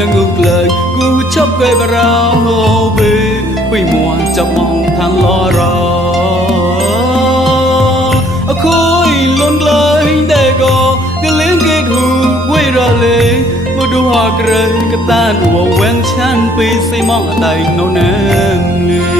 លងូក្លើយគូជប់កែបរោបេពីមួចាប់មកທາງលរអខុយលនក្លើយតែក៏កលៀងគេធូវៃរលេមកឌូហក្រៃកតានវវែងឆានពីស៊ីមកដៃនោះណាំលី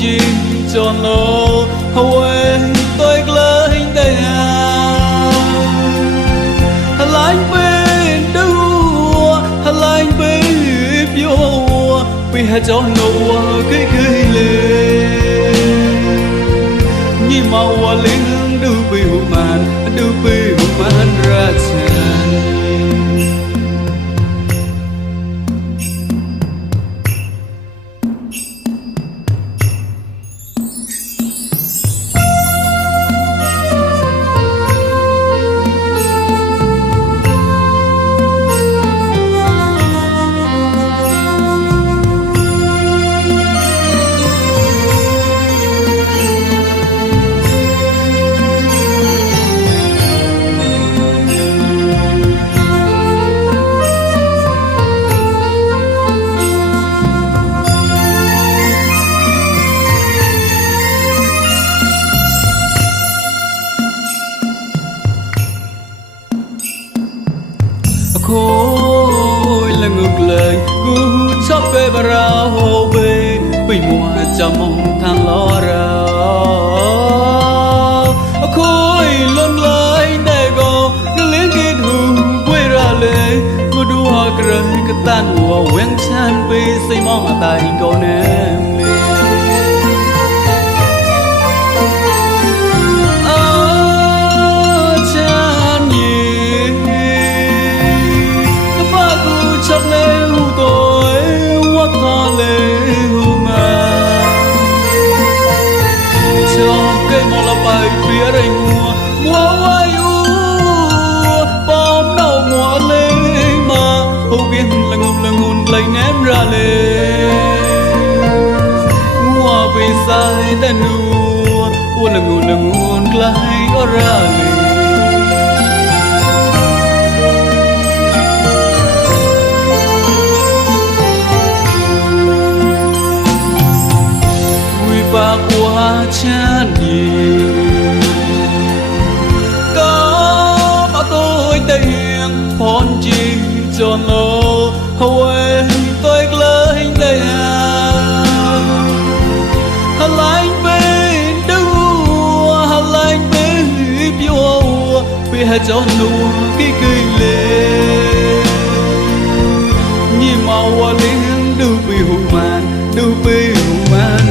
chim cho nó hầu ấy tôi lấy đây à. Lạnh bên đâu à? lạnh bên vô à? vì hai cho nó cái cây lên. Như màu à, hoa linh đưa bị hụ màn ចាប់ប្រោបេបិមួចាំមងខាងឡរអខុយលំឡាយតែក៏ក្លៀងគេធូគွေរលេក៏ឌូអក្រៃកតានវវិញឆានពេលសៃមកតែក៏ណែ sai tên nua u là nguồn là nguồn lấy ora ra lê pa bạc hoa chan nhiều có mà tôi đây hiền hôn chi cho nó cho nung cái cây lê Nhi mau lên đu bì hù màn đu bì hù màn